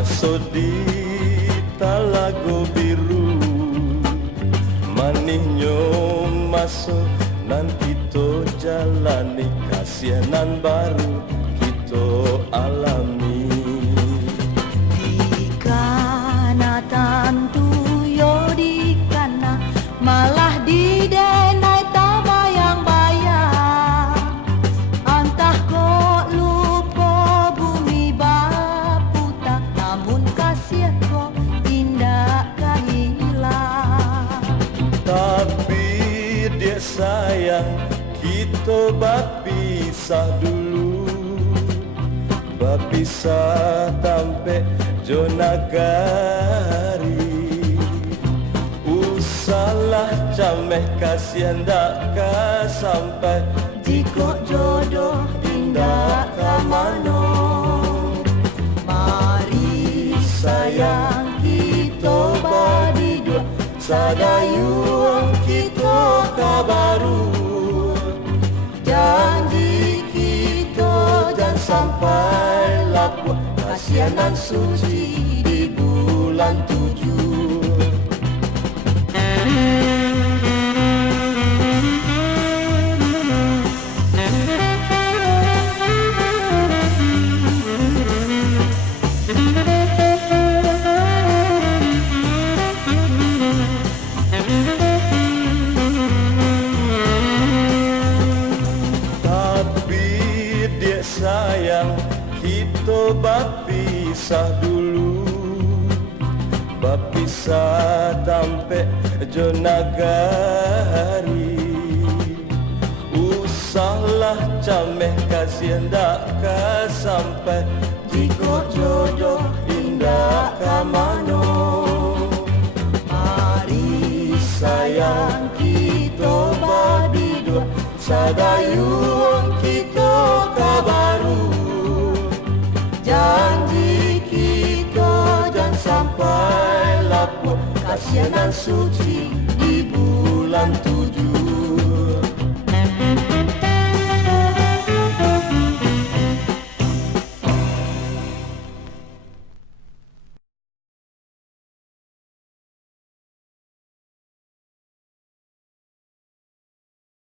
masuk di Talago Biru, manihnya masuk nan kita jalani, kasihanan baru kita alami. Di kana tantu yo di kana malah di denai tabayang-bayang, antah kok lupa bumi baputa, namun kasih kok indah kehilang. Tapi dia sayang kita berpisah dulu, berpisah tampe jo nagari. Usahlah cameh kasihan dak ka sampai, jika jodoh indah ka mano. Mari Sayang kita berdua, sadayuang kita kabaru. Janji kita jangan sampai lapuk, kasihanan suci di bulan 7. Sayang kita berpisah dulu, berpisah tampe jo nagari. Usahlah cameh kasihan dak ka sampai, jika jodoh indah ka mano. Mari sayang kita berdua, sadayuang kita kabaru. Janji kita jangan sampai lapuk, kasihanan suci di bulan 7.